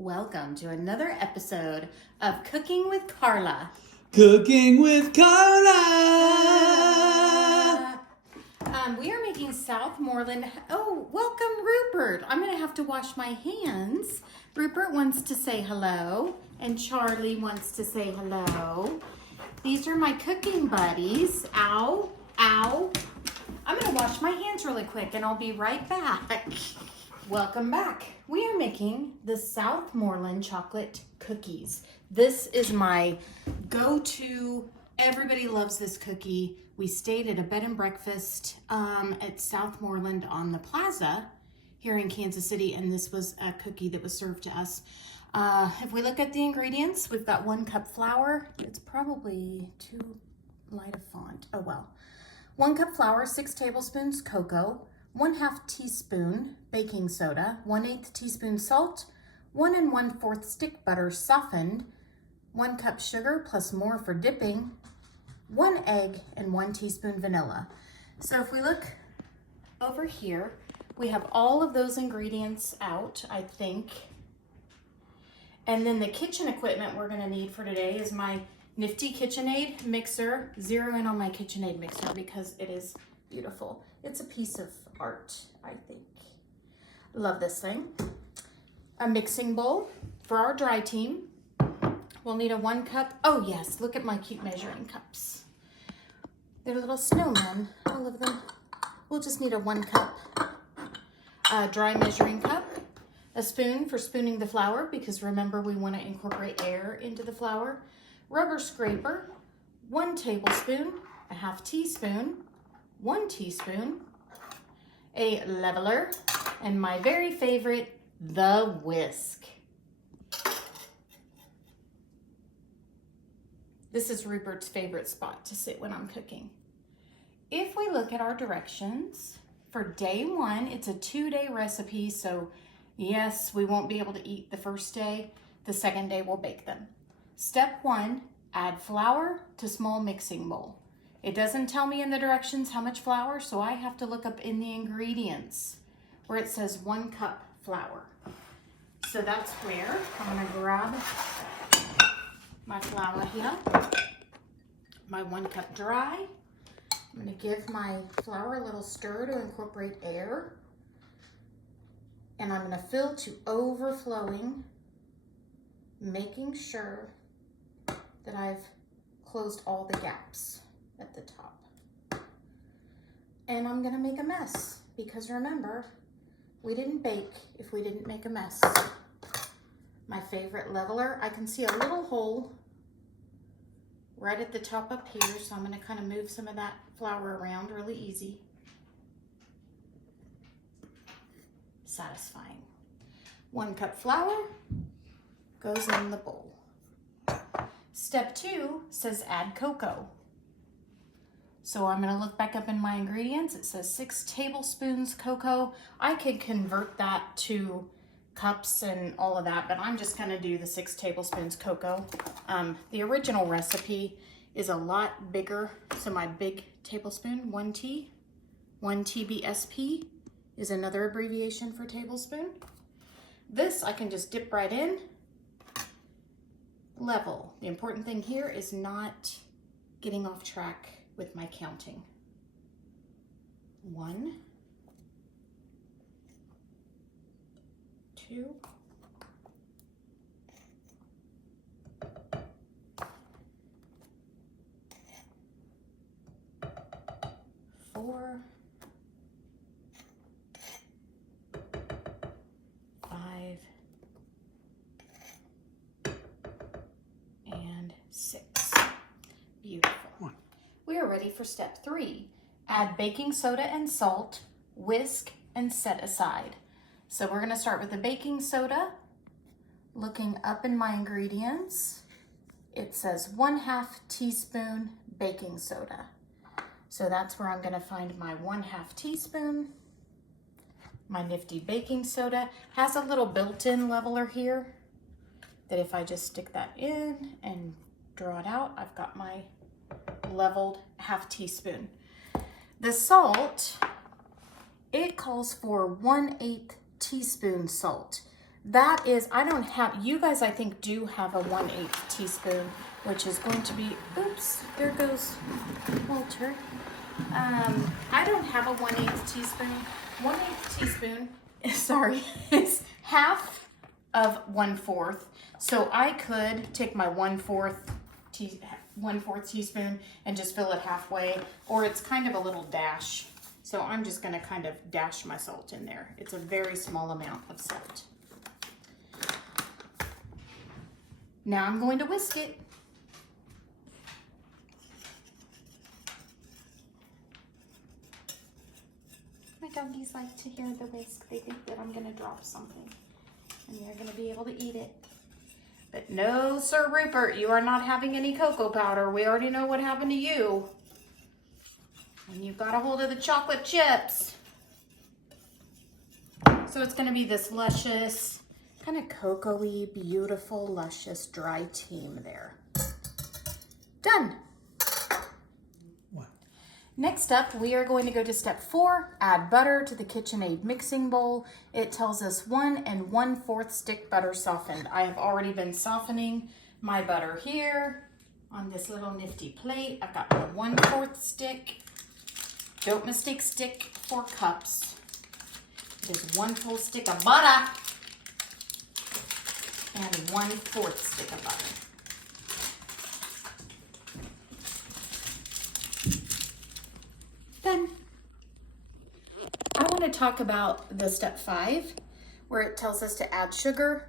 Welcome to another episode of Cooking with Karla. Cooking with Karla! We are making Southmoreland. Oh, welcome, Rupert. I'm going to have to wash my hands. Rupert wants to say hello, and Charlie wants to say hello. These are my cooking buddies. Ow, ow. I'm going to wash my hands really quick, and I'll be right back. Welcome back. We are making the Southmoreland chocolate cookies. This is my go-to. Everybody loves this cookie. We stayed at a bed and breakfast at Southmoreland on the plaza here in Kansas City, and this was a cookie that was served to us. If we look at the ingredients, we've got 1 cup flour. It's probably too light a font. Oh well. 1 cup flour, 6 tablespoons cocoa, 1/2 teaspoon baking soda, 1/8 teaspoon salt, 1 1/4 stick butter softened, 1 cup sugar plus more for dipping, 1 egg, and 1 teaspoon vanilla. So if we look over here, we have all of those ingredients out, I think. And then the kitchen equipment we're gonna need for today is my nifty KitchenAid mixer. Zero in on my KitchenAid mixer because it is beautiful. It's a piece of art, I think. Love this thing. A mixing bowl for our dry team. We'll need a 1 cup. Oh yes, look at my cute measuring cups. They're little snowmen, I love them. We'll just need a 1 cup dry measuring cup. A spoon for spooning the flour, because remember we want to incorporate air into the flour. Rubber scraper, 1 tablespoon, a 1/2 teaspoon, 1 teaspoon, a leveler, and my very favorite, the whisk. This is Rupert's favorite spot to sit when I'm cooking. If we look at our directions, for day 1, it's a 2-day recipe, so yes, we won't be able to eat the first day. The second day we'll bake them. Step 1, add flour to small mixing bowl. It doesn't tell me in the directions how much flour, so I have to look up in the ingredients where it says 1 cup flour. So that's where I'm gonna grab my flour here, my 1 cup dry. I'm gonna give my flour a little stir to incorporate air. And I'm gonna fill to overflowing, making sure that I've closed all the gaps at the top. And I'm gonna make a mess, because remember, we didn't bake if we didn't make a mess. My favorite leveler, I can see a little hole right at the top up here, so I'm gonna kind of move some of that flour around really easy. Satisfying. 1 cup flour goes in the bowl. Step 2 says add cocoa. So I'm gonna look back up in my ingredients. It says 6 tablespoons cocoa. I could convert that to cups and all of that, but I'm just gonna do the 6 tablespoons cocoa. The original recipe is a lot bigger, so my big tablespoon, 1 TBSP is another abbreviation for tablespoon. This I can just dip right in. Level. The important thing here is not getting off track with my counting. 1, 2, 4, 5, and 6. Beautiful. We are ready for step 3. Add baking soda and salt, whisk, and set aside. So we're gonna start with the baking soda. Looking up in my ingredients, it says 1/2 teaspoon baking soda. So that's where I'm gonna find my 1/2 teaspoon. My nifty baking soda has a little built-in leveler here that if I just stick that in and draw it out, I've got my leveled 1/2 teaspoon. The salt, it calls for 1/8 teaspoon salt. That is, I don't have, you guys I think do have a 1/8 teaspoon, which is going to be, oops, there goes Walter. I don't have a 1/8 teaspoon. 1/8 teaspoon, sorry, is half of 1/4. So I could take my 1/4 teaspoon and just fill it halfway, or it's kind of a little dash. So I'm just gonna kind of dash my salt in there. It's a very small amount of salt. Now I'm going to whisk it. My doggies like to hear the whisk. They think that I'm gonna drop something and they're gonna be able to eat it. But no, Sir Rupert, you are not having any cocoa powder. We already know what happened to you. And you got a hold of the chocolate chips. So it's gonna be this luscious, kind of cocoa-y, beautiful, luscious, dry team there. Done. Next up, we are going to go to step 4, add butter to the KitchenAid mixing bowl. It tells us 1 1/4 stick butter softened. I have already been softening my butter here on this little nifty plate. I've got my 1/4 stick. Don't mistake stick for cups. It is 1 full stick of butter and 1/4 stick of butter. Done. I want to talk about the step 5, where it tells us to add sugar,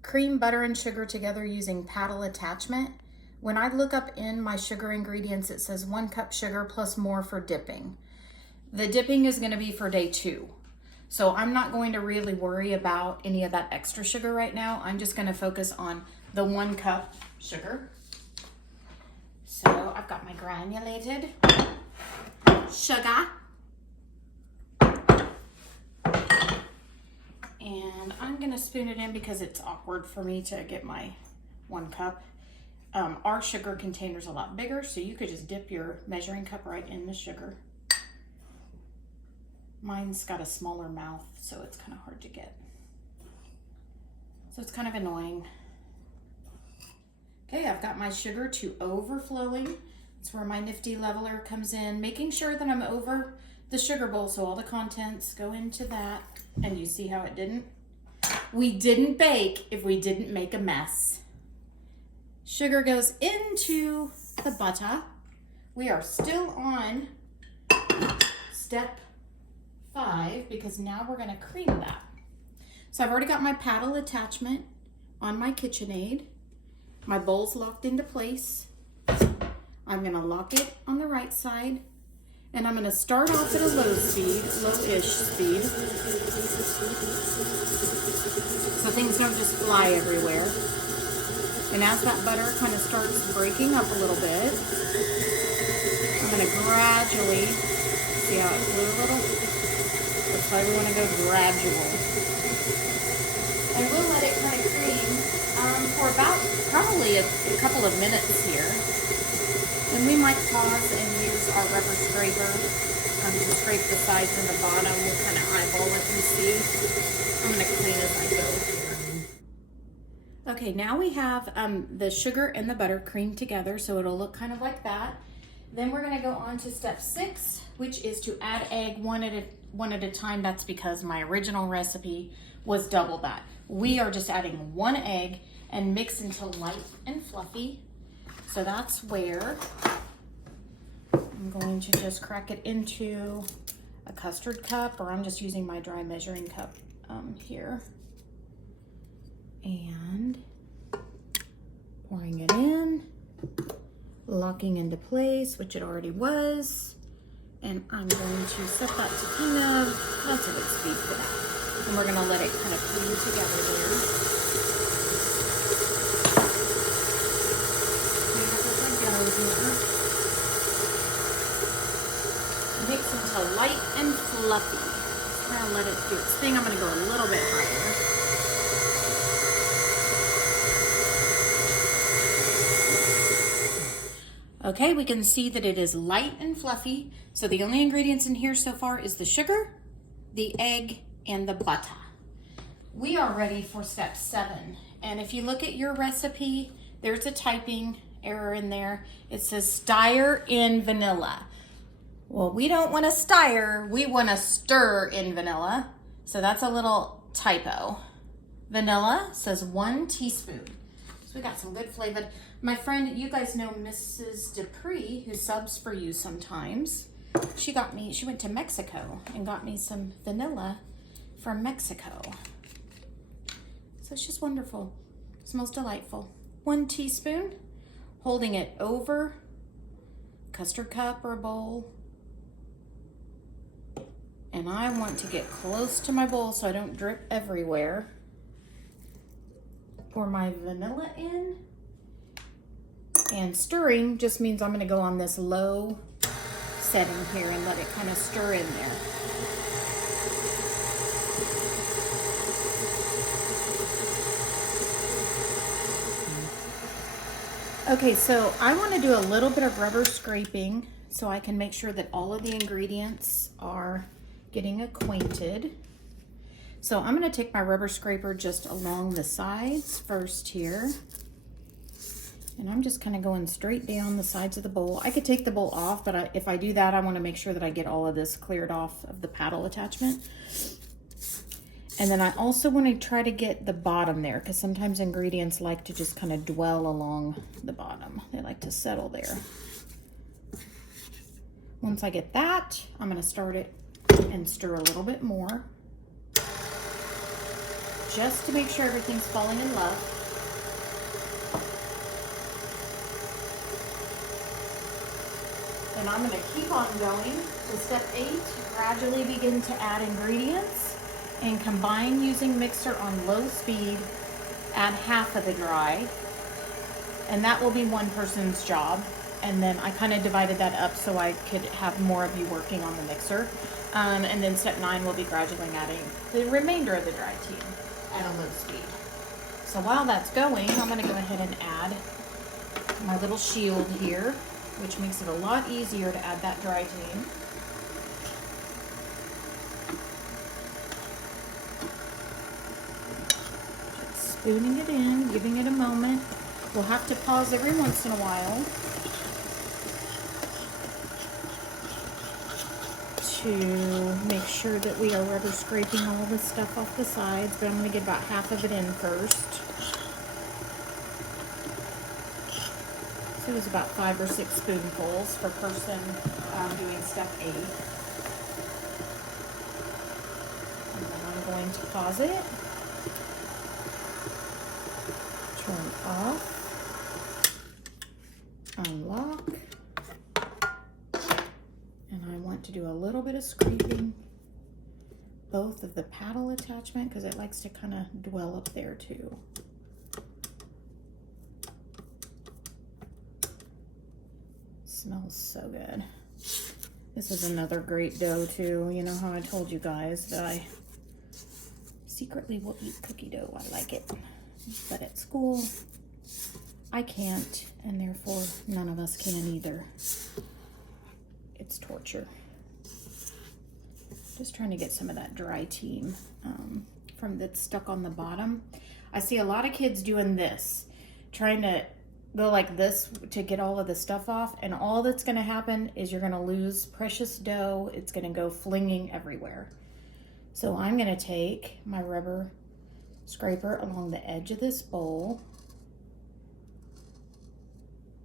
cream, butter, and sugar together using paddle attachment. When I look up in my sugar ingredients, it says 1 cup sugar plus more for dipping. The dipping is going to be for day 2. So I'm not going to really worry about any of that extra sugar right now. I'm just going to focus on the 1 cup sugar. So I've got my granulated sugar. And I'm gonna spoon it in because it's awkward for me to get my 1 cup. Our sugar container's a lot bigger, so you could just dip your measuring cup right in the sugar. Mine's got a smaller mouth, so it's kind of hard to get. So it's kind of annoying. Okay, I've got my sugar to overflowing. That's where my nifty leveler comes in, making sure that I'm over the sugar bowl so all the contents go into that. And you see how it didn't? We didn't bake if we didn't make a mess. Sugar goes into the butter. We are still on step 5 because now we're gonna cream that. So I've already got my paddle attachment on my KitchenAid. My bowl's locked into place. I'm gonna lock it on the right side, and I'm gonna start off at a low-ish speed, so things don't just fly everywhere. And as that butter kind of starts breaking up a little bit, I'm gonna gradually, see how it flew a little? That's why we wanna go gradual. And we'll let it kind of cream for about probably a couple of minutes here. And we might pause and use our rubber scraper to scrape the sides and the bottom. We'll kind of eyeball it and see. I'm going to clean as I go here. Okay, now we have the sugar and the butter creamed together, so it'll look kind of like that. Then we're going to go on to step 6, which is to add egg one at a time. That's because my original recipe was double that. We are just adding 1 egg and mix until light and fluffy. So that's where I'm going to just crack it into a custard cup, or I'm just using my dry measuring cup here. And pouring it in, locking into place, which it already was. And I'm going to set that to kind of, that's a good speed for that. And we're gonna let it kind of cream together there. Mix until light and fluffy. I'm gonna let it do its thing. I'm gonna go a little bit higher. Okay, we can see that it is light and fluffy. So the only ingredients in here so far is the sugar, the egg, and the butter. we are ready for step 7. And if you look at your recipe, there's a typing error in there. It says stir in vanilla. Well, we don't want to stir, we want to stir in vanilla. So that's a little typo. Vanilla says 1 teaspoon. So we got some good flavor. My friend, you guys know Mrs. Dupree, who subs for you sometimes. She went to Mexico and got me some vanilla from Mexico. So it's just wonderful. It smells delightful. 1 teaspoon, holding it over custard cup or a bowl. And I want to get close to my bowl so I don't drip everywhere. Pour my vanilla in. And stirring just means I'm gonna go on this low setting here and let it kind of stir in there. Okay, so I want to do a little bit of rubber scraping so I can make sure that all of the ingredients are getting acquainted. So I'm going to take my rubber scraper just along the sides first here. And I'm just kind of going straight down the sides of the bowl. I could take the bowl off, but if I do that, I want to make sure that I get all of this cleared off of the paddle attachment. And then I also want to try to get the bottom there, because sometimes ingredients like to just kind of dwell along the bottom. They like to settle there. Once I get that, I'm going to start it and stir a little bit more, just to make sure everything's falling in love. And I'm going to keep on going to step 8, gradually begin to add ingredients and combine using mixer on low speed, add half of the dry, and that will be one person's job. And then I kind of divided that up so I could have more of you working on the mixer. And then step 9 will be gradually adding the remainder of the dry tea at a low speed. So while that's going, I'm going to go ahead and add my little shield here, which makes it a lot easier to add that dry tea. Just spooning it in, giving it a moment. We'll have to pause every once in a while to make sure that we are rubber scraping all the stuff off the sides, but I'm going to get about half of it in first. So it was about 5 or 6 spoonfuls per person doing step 8. And then I'm going to pause it, turn off, unlock, and I want to do a little bit of scraping both of the paddle attachment because it likes to kind of dwell up there too. Smells so good. This is another great dough too. You know how I told you guys that I secretly will eat cookie dough. I like it. But at school, I can't, and therefore none of us can either. It's torture. Just trying to get some of that dry tea from that's stuck on the bottom. I see a lot of kids doing this, trying to go like this to get all of the stuff off, and all that's going to happen is you're going to lose precious dough. It's going to go flinging everywhere. So I'm going to take my rubber scraper along the edge of this bowl,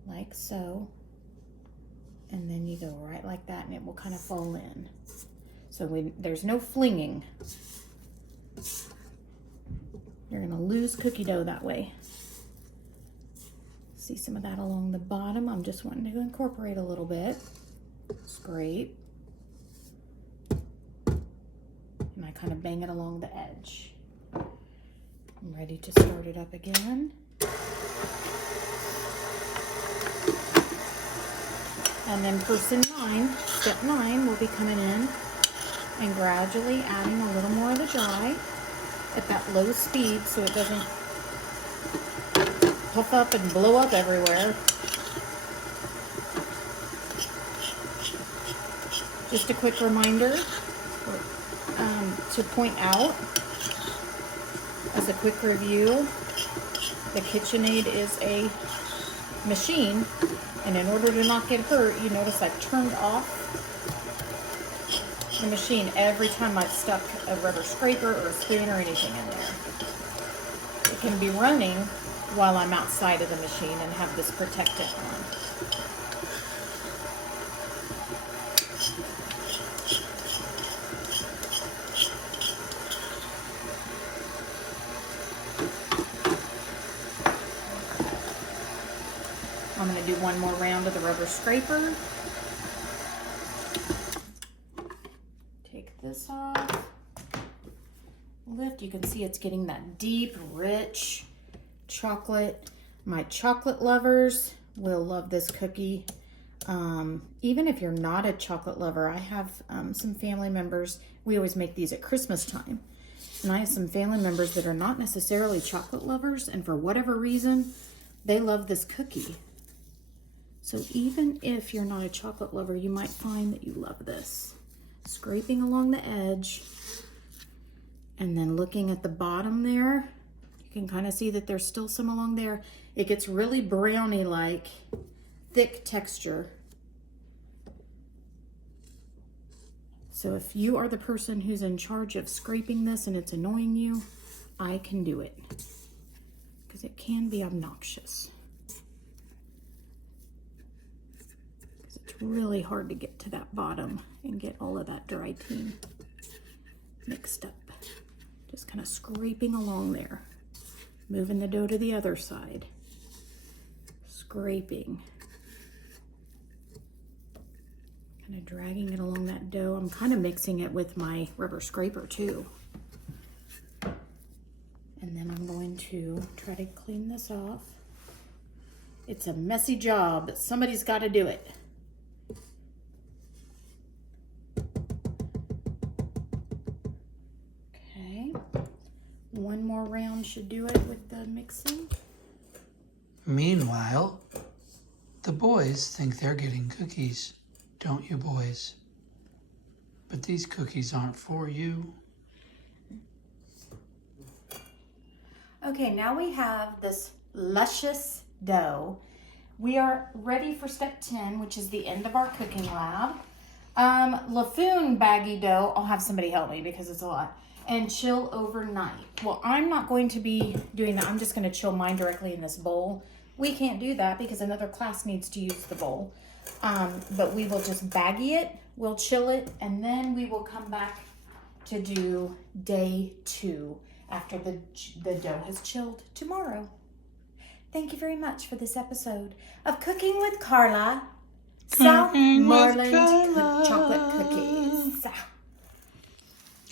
like so, and then you go right like that, and it will kind of fall in. So there's no flinging. You're going to lose cookie dough that way. See some of that along the bottom. I'm just wanting to incorporate a little bit. Scrape. And I kind of bang it along the edge. I'm ready to start it up again. And then person 9, step 9, will be coming in and gradually adding a little more of the dry at that low speed so it doesn't puff up and blow up everywhere. Just a quick reminder to point out As a quick review, the KitchenAid is a machine, and in order to not get hurt, you notice I've turned off the machine every time I've stuck a rubber scraper or a spoon or anything in there. It can be running while I'm outside of the machine and have this protectant on. I'm going to do one more round of the rubber scraper. Take this off. Lift. You can see it's getting that deep, rich chocolate. My chocolate lovers will love this cookie. Even if you're not a chocolate lover, I have some family members. We always make these at Christmas time. And I have some family members that are not necessarily chocolate lovers, and for whatever reason, they love this cookie. So even if you're not a chocolate lover, you might find that you love this. Scraping along the edge and then looking at the bottom there, you can kind of see that there's still some along there. It gets really brownie-like, thick texture. So if you are the person who's in charge of scraping this and it's annoying you, I can do it because it can be obnoxious. Really hard to get to that bottom and get all of that dry tea mixed up. Just kind of scraping along there. Moving the dough to the other side. Scraping. Kind of dragging it along that dough. I'm kind of mixing it with my rubber scraper too. And then I'm going to try to clean this off. It's a messy job, but somebody's got to do it. One more round should do it with the mixing. Meanwhile, the boys think they're getting cookies, don't you boys? But these cookies aren't for you. Okay, now we have this luscious dough. We are ready for step 10, which is the end of our cooking lab. LaFoon baggy dough, I'll have somebody help me because it's a lot. And chill overnight. Well, I'm not going to be doing that. I'm just going to chill mine directly in this bowl. We can't do that because another class needs to use the bowl. But we will just baggy it, we'll chill it, and then we will come back to do day 2 after the dough has chilled tomorrow. Thank you very much for this episode of Cooking with Karla. Southmoreland chocolate cookies.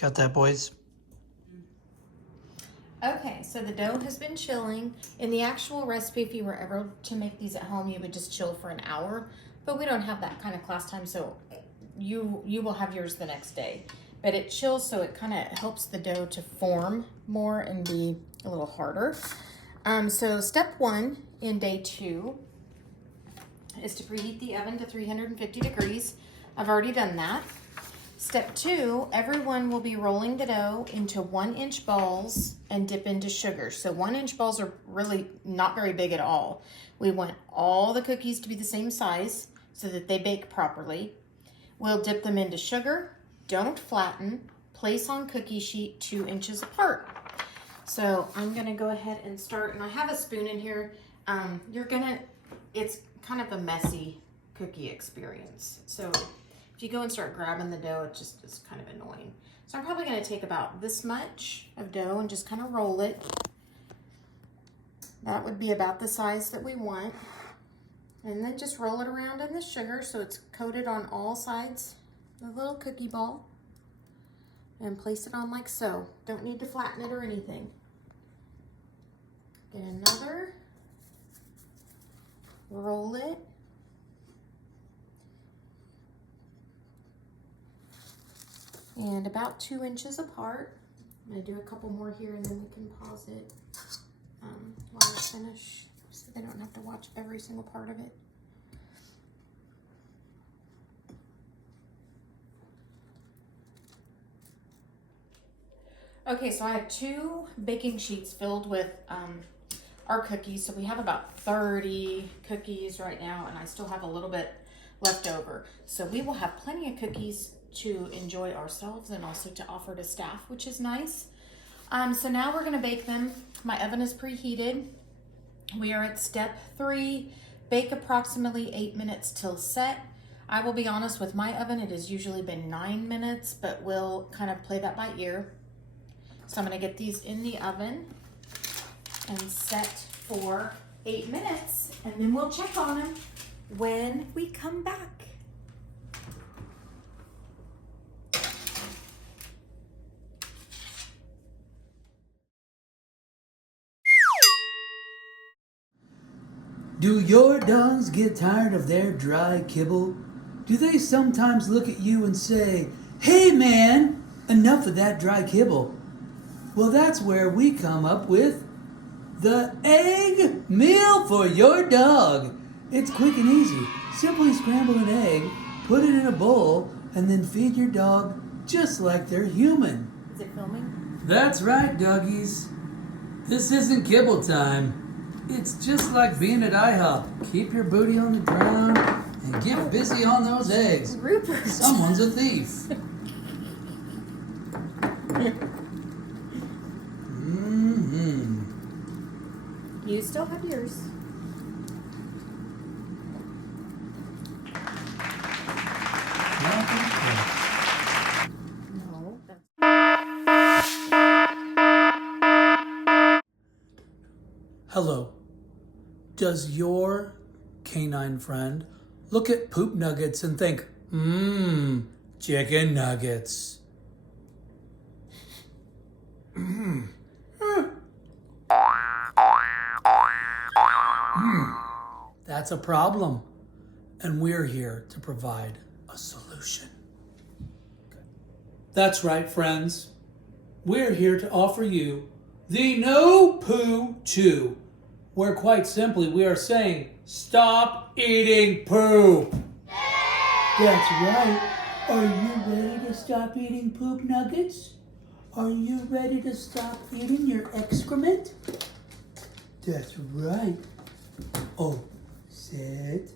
Got that, boys? Okay, so the dough has been chilling. In the actual recipe, if you were ever to make these at home, you would just chill for an hour. But we don't have that kind of class time, so you will have yours the next day. But it chills, so it kind of helps the dough to form more and be a little harder. So step 1 in day 2 is to preheat the oven to 350 degrees. I've already done that. Step 2, everyone will be rolling the dough into 1-inch balls and dip into sugar. So 1-inch balls are really not very big at all. We want all the cookies to be the same size so that they bake properly. We'll dip them into sugar. Don't flatten. Place on cookie sheet 2 inches apart. So I'm gonna go ahead and start, and I have a spoon in here. It's kind of a messy cookie experience. So if you go and start grabbing the dough, it just is kind of annoying. So I'm probably gonna take about this much of dough and just kind of roll it. That would be about the size that we want. And then just roll it around in the sugar so it's coated on all sides of the little cookie ball. And place it on like so. Don't need to flatten it or anything. Get another. Roll it. And about 2 inches apart. I'm gonna do a couple more here and then we can pause it while I finish so they don't have to watch every single part of it. Okay, so I have 2 baking sheets filled with our cookies. So we have about 30 cookies right now, and I still have a little bit left over. So we will have plenty of cookies to enjoy ourselves and also to offer to staff, which is nice. So now we're gonna bake them. My oven is preheated. We are at step 3. Bake approximately 8 minutes till set. I will be honest, with my oven, it has usually been 9 minutes, but we'll kind of play that by ear. So I'm gonna get these in the oven and set for 8 minutes, and then we'll check on them when we come back. Do your dogs get tired of their dry kibble? Do they sometimes look at you and say, "Hey man, enough of that dry kibble"? Well, that's where we come up with the egg meal for your dog. It's quick and easy. Simply scramble an egg, put it in a bowl, and then feed your dog just like they're human. Is it filming? That's right, doggies. This isn't kibble time. It's just like being at IHOP. Keep your booty on the ground and get busy on those eggs. Rupert. Someone's a thief. You still have yours. No. Hello. Does your canine friend look at poop nuggets and think, chicken nuggets? That's a problem, and we're here to provide a solution. That's right, friends. We're here to offer you the No Poo Chew, where quite simply we are saying, stop eating poop. That's right. Are you ready to stop eating poop nuggets? Are you ready to stop eating your excrement? That's right. Oh, sit.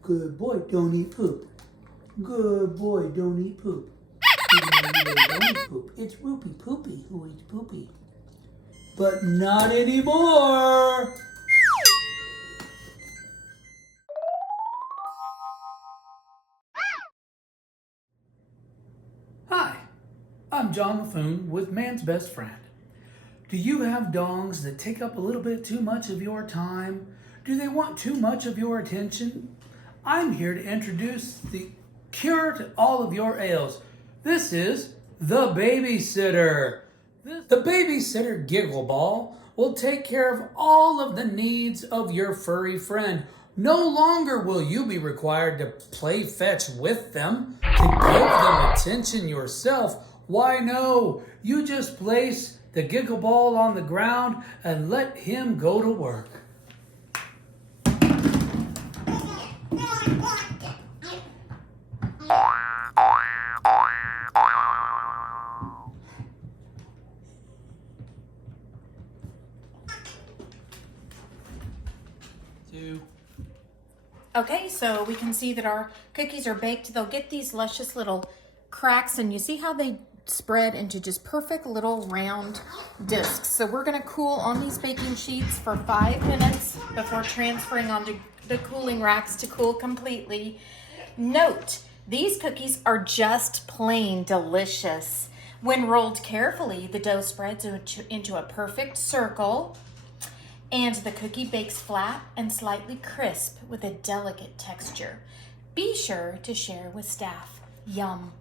Good boy, don't eat poop. Good boy, don't eat poop. Don't eat poop. It's Roopy Poopy who eats poopy. But not anymore. Hi, I'm John Laffoon with Man's Best Friend. Do you have dogs that take up a little bit too much of your time? Do they want too much of your attention? I'm here to introduce the cure to all of your ails. This is the babysitter. The babysitter Giggle Ball will take care of all of the needs of your furry friend. No longer will you be required to play fetch with them, to give them attention yourself. Why no, you just place the Giggle Ball on the ground and let him go to work. Okay, so we can see that our cookies are baked. They'll get these luscious little cracks, and you see how they spread into just perfect little round discs. So we're gonna cool on these baking sheets for 5 minutes before transferring onto the cooling racks to cool completely. Note, these cookies are just plain delicious. When rolled carefully, the dough spreads into a perfect circle, and the cookie bakes flat and slightly crisp with a delicate texture. Be sure to share with staff. Yum.